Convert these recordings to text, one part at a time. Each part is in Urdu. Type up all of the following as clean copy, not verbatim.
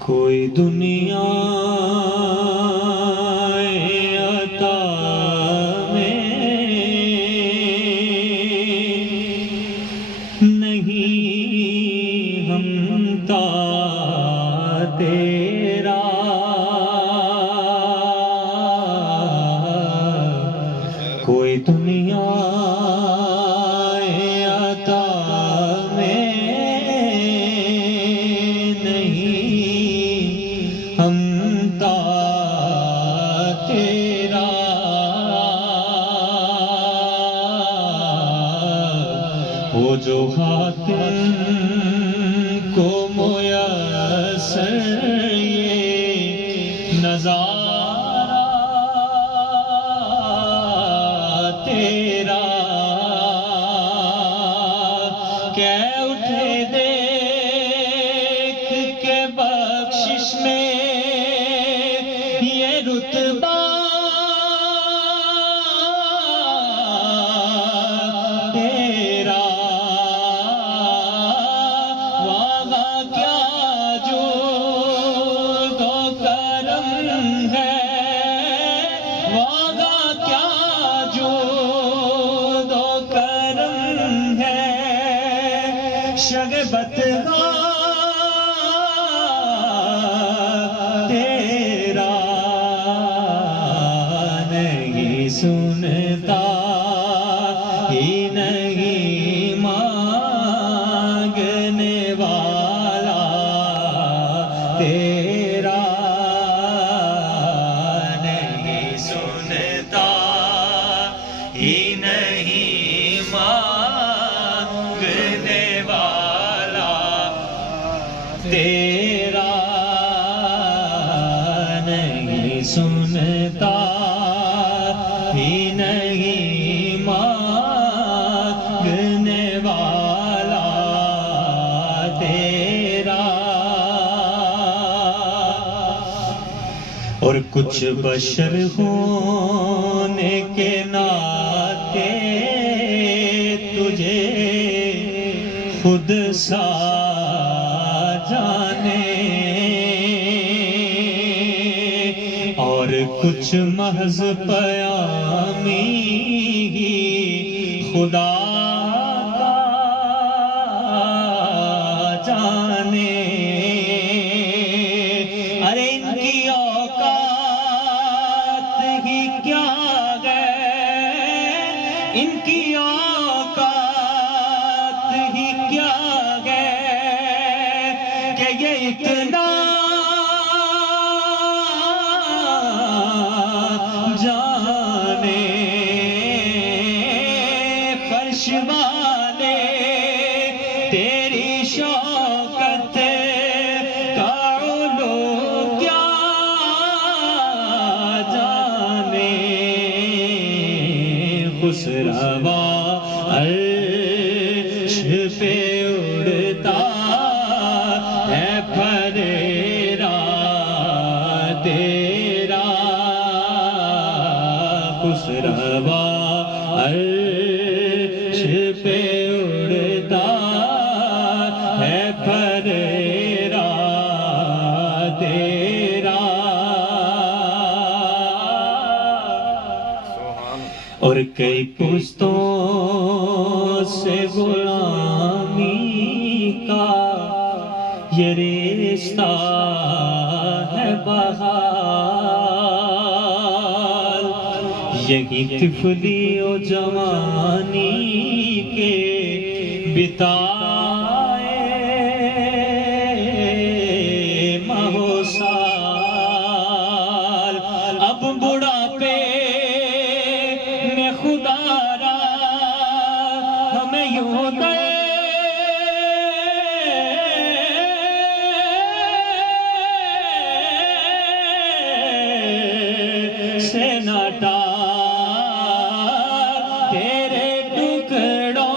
کوئی دنیا عطا میں نہیں ہمتا تیرا، کوئی دنیا عطا میں نہیں ہمتا تیرا، وہ جو حاتم کو میسر یہ نظارہ تیرا، کہ اٹھے دیکھ کے بخشش میں یہ رتبہ تیرا، وہاں کیا جود و کرم ہے، وہاں کیا جود و کرم ہے، شگبت تیرا نہیں سنتا ہی نہیں مانگنے والا تیرا، نہیں سنتا ہی نہیں مانگنے والا تیرا، نہیں سنتا ہی نہیں مانگنے والا تیرا، اور کچھ بشر ہونے کے ناطے تجھے خود سا جانے، اور کچھ محض پیامی ہی خدا کا جانے، ارے ان کی اوقات ہی کیا ہے، ان کی اوقات ہی کیا ہے کہ یہ اتنا جانے، فرش والے تیری شوکت کا علو کیا جانے، خسروا عرش پہ اڑتا ہے پھریرا تیرا، خسروا عرش پہ اڑتا ہے پھریرا تیرا، اور کئی پشتوں سے غلامی کا یہ رشتہ ہے بحال، یہی طفلی و جوانی کے بتائے ماہو سال، اب بڑھاپے میں خدا را ہمیں یوں دے سے نٹا، تیرے ٹکڑوں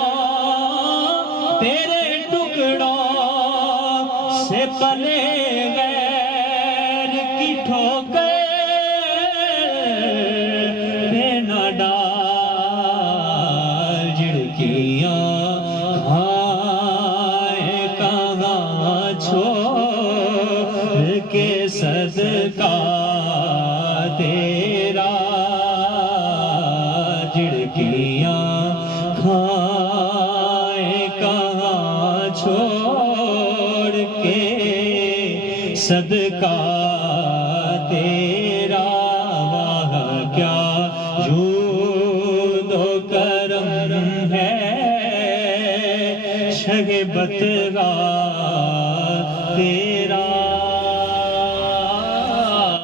صدقہ تیرا واہ کیا جود و کرم ہے شہ بتگاہ تیرا